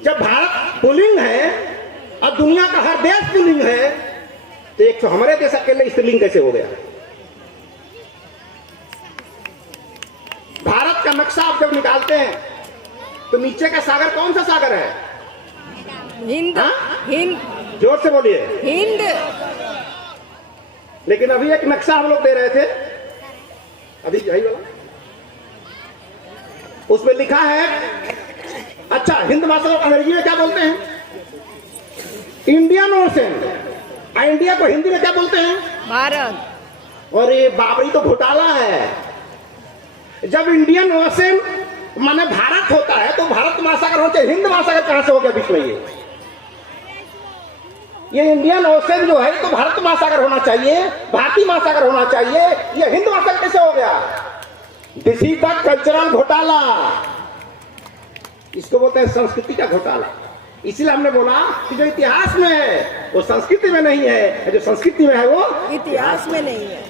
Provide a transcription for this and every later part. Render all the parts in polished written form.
जब भारत पुल्लिंग है और दुनिया का हर देश पुल्लिंग है, तो एक तो हमारे देश अकेले स्त्रीलिंग कैसे हो गया? भारत का नक्शा आप जब निकालते हैं तो नीचे का सागर कौन सा सागर है? हिंद। हिंद। जोर से बोलिए। हिंद। लेकिन अभी एक नक्शा हम लोग दे रहे थे, अभी यही वाला, उसमें लिखा है, अच्छा हिंद महासागर अंग्रेजी में क्या बोलते हैं? Indian ocean. इंडिया को हिंदी में क्या बोलते हैं? भारत। और ये बाबरी तो घोटाला है। जब इंडियन ओशन माने भारत होता है तो भारत महासागर होते, हिंद महासागर कहां से हो गया बीच में? ये इंडियन ओशन जो है तो भारत महासागर होना चाहिए, भारतीय महासागर होना चाहिए, ये हिंद महासागर कैसे हो गया? दिस इज द कल्चरल घोटाला, इसको बोलते हैं संस्कृति का घोटाला। इसीलिए हमने बोला कि जो इतिहास में है वो संस्कृति में नहीं है, जो संस्कृति में है वो इतिहास में नहीं है।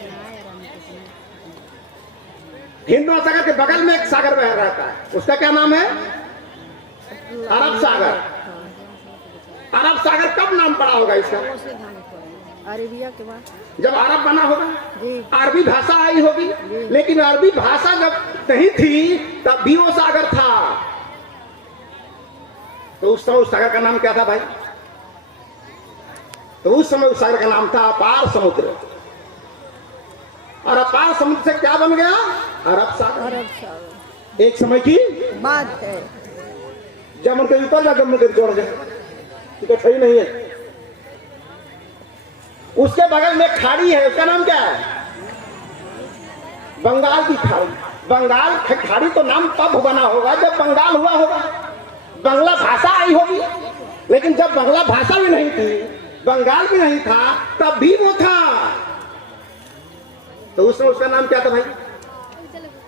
हिंद महासागर के बगल में एक सागर बह रहता है, उसका क्या नाम है? अरब सागर। अरब सागर कब नाम पड़ा होगा इसका? अरेबिया के बाद जब अरब बना होगा, जी। अरबी भाषा आई होगी, लेकिन अरबी भाषा जब नहीं थी तब भी वो सागर था। तो उस समय उस सागर का नाम क्या था भाई? तो उस समय उस सागर का नाम था अपार समुद्र। और अपार समुद्र से क्या बन गया? अरब सागर। अरब सागर एक समय की बात है। जब उनके ऊपर जा जब उनके जोड़ गए, तो सही नहीं है। उसके बगल में खाड़ी है, उसका नाम क्या है? बंगाल की खाड़ी। बंगाल खाड़ी तो नाम तब बना होगा जब बंगाल हुआ होगा, बांग्ला भाषा आई होगी। लेकिन जब बांग्ला भाषा भी नहीं थी, बंगाल भी नहीं था, तब भी वो था। तो उस समय उसका नाम क्या था भाई?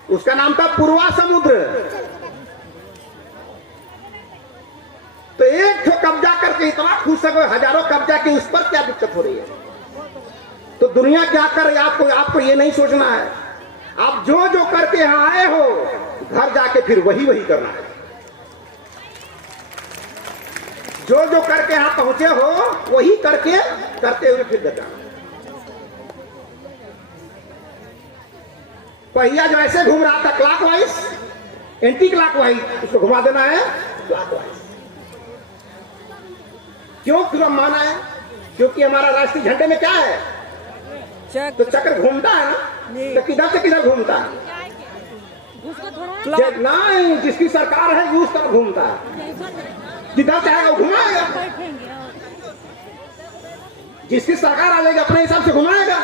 उसका नाम था पूर्वा समुद्र। तो एक तो कब्जा करके इतना खुश है, हजारों कब्जा के, उस पर क्या दिक्कत हो रही है? तो दुनिया क्या कर रही है? आपको ये नहीं सोचना है। आप जो जो करके यहां आए हो, घर जाके फिर वही वही करना है। जो जो करके यहां पहुंचे हो वही करके करते हुए फिर घर जाना। पहिया जो ऐसे घूम रहा था क्लॉकवाइज, एंटी क्लॉकवाइज, उसको घुमा देना है क्लॉकवाइज। क्यों माना है? क्योंकि हमारा राष्ट्रीय झंडे में क्या है? तो चक्र घूमता है ना, तो किधर से किधर घूमता है? नहीं, जिसकी सरकार है वो उस तरफ घूमता है, जिधर चाहेगा वो घुमाएगा। जिसकी सरकार आ जाएगी अपने हिसाब से घुमाएगा।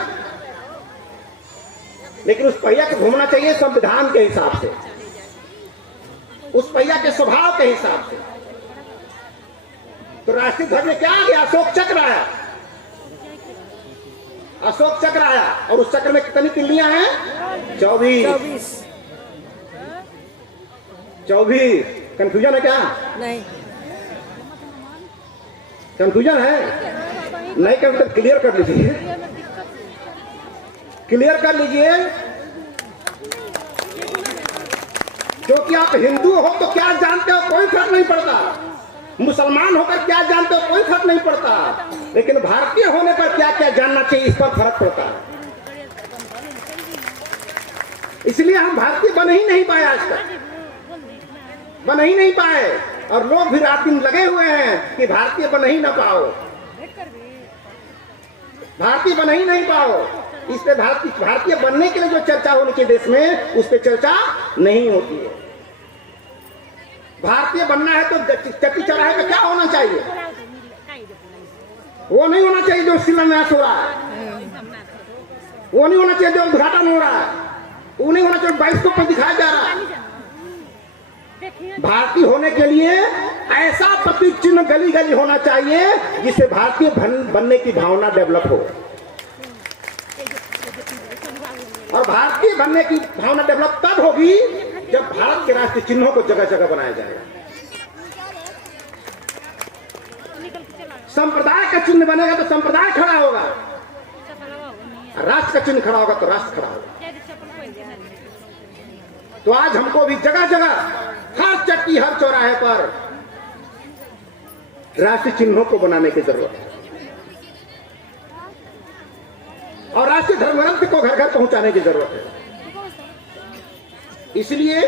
लेकिन उस पहिया को घूमना चाहिए संविधान के हिसाब से, उस पहिया के स्वभाव के हिसाब से। तो राष्ट्रीय ध्वज में क्या आ गया? अशोक चक्र आया। अशोक चक्र आया और उस चक्र में कितनी तिल्लियां हैं? 24। कंफ्यूजन है क्या? नहीं। कंफ्यूजन है? नहीं कर तो क्लियर कर लीजिए, क्लियर कर लीजिए। क्योंकि आप हिंदू हो तो क्या जानते हो कोई फर्क नहीं पड़ता, मुसलमान होकर क्या जानते हो कोई फर्क नहीं पड़ता, लेकिन भारतीय होने पर क्या क्या जानना चाहिए इस पर फर्क पड़ता है। इसलिए हम भारतीय बन ही नहीं पाए, आज तक बन ही नहीं पाए। और लोग भी रात दिन लगे हुए हैं कि भारतीय बन ही ना पाओ, भारतीय बन ही नहीं पाओ। इसलिए भारतीय बनने के लिए जो चर्चा होनी चाहिए देश में, उस पर चर्चा नहीं होती है। भारतीय बनना है तो चट्टी चौराहे पे क्या होना चाहिए? वो नहीं होना चाहिए जो शिलान्यास हो रहा है, वो नहीं होना चाहिए जो उद्घाटन हो रहा है, वो नहीं होना चाहिए बाइस्कोप पर दिखाया जा रहा है। भारतीय होने के लिए ऐसा प्रतीक चिन्ह गली गली होना चाहिए जिससे भारतीय बनने की भावना डेवलप हो। और भारतीय बनने की भावना डेवलप तब होगी जब भारत के राष्ट्रीय चिन्हों को जगह जगह बनाया जाएगा। संप्रदाय का चिन्ह बनेगा तो संप्रदाय खड़ा होगा, राष्ट्र का चिन्ह खड़ा होगा तो राष्ट्र खड़ा होगा। तो आज हमको भी जगह जगह, हर चट्टी हर चौराहे पर राष्ट्रीय चिन्हों को बनाने की जरूरत है और राष्ट्रीय धर्म ग्रंथ को घर घर पहुंचाने की जरूरत है। इसलिए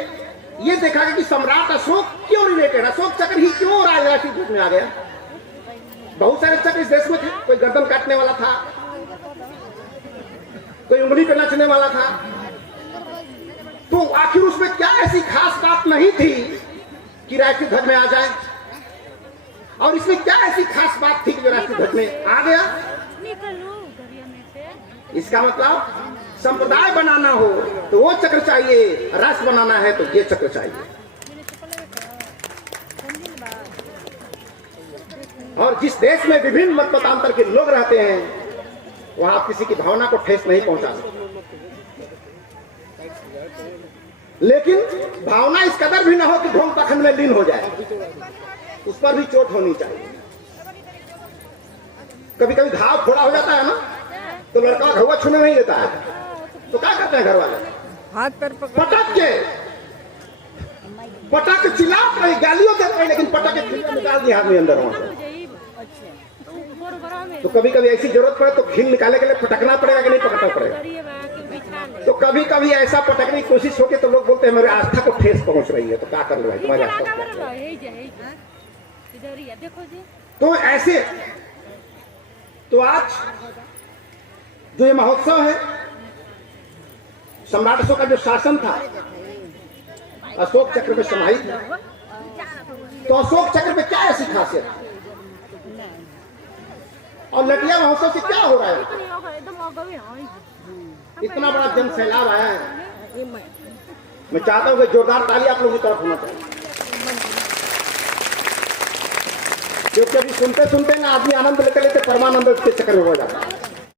ये देखा गया कि सम्राट अशोक क्यों रिलेटेड, अशोक चक्र ही क्यों राष्ट्रीय ध्वज में आ गया। बहुत सारे चक्र इस देश में थे, कोई गर्दन काटने वाला था, कोई उंगली पे नचने वाला था, तो आखिर उसमें क्या ऐसी खास बात नहीं थी कि राष्ट्रीय ध्वज में आ जाए, और इसमें क्या ऐसी खास बात थी कि जो राष्ट्रीय ध्वज में आ गया। इसका मतलब संप्रदाय बनाना हो तो वो चक्र चाहिए, राष्ट्र बनाना है तो ये चक्र चाहिए। और जिस देश में विभिन्न मत मतांतर के लोग रहते हैं वहां आप किसी की भावना को ठेस नहीं पहुंचा सकते, लेकिन भावना इस कदर भी ना हो कि ढोंग पखंड में लीन हो जाए, उस पर भी चोट होनी चाहिए। कभी कभी घाव थोड़ा हो जाता है ना, तो लड़का घुआ छूने नहीं देता है, तो क्या करते हैं घर वाले, हाथ पर पटक के चिल्ला रहे, गालियों दे रहे, लेकिन पटक के खिल निकाल दिया आदमी अंदर वहां से। तो कभी कभी ऐसी जरूरत पड़े तो खिल निकालने के लिए फटकना पड़ेगा कि नहीं पटकना पड़ेगा। तो कभी कभी ऐसा पटकने की कोशिश होगी तो लोग बोलते हैं मेरी आस्था को ठेस पहुंच रही है, तो क्या कर लो भाई, तुम्हारी आस्था। तो ऐसे तो आज जो ये महोत्सव है, सम्राट अशोक का जो शासन था अशोक चक्र में समाहित है, तो अशोक चक्र में क्या ऐसी खासियत है और लटिया महोत्सव से क्या हो रहा है। इतना बड़ा जन सैलाब आया है, मैं चाहता हूं कि जोरदार ताली आप लोगों की तरफ होना चाहिए, क्योंकि अभी सुनते सुनते ना आदमी आनंद लेते लेते परमानंद के चक्कर में हो जाता है।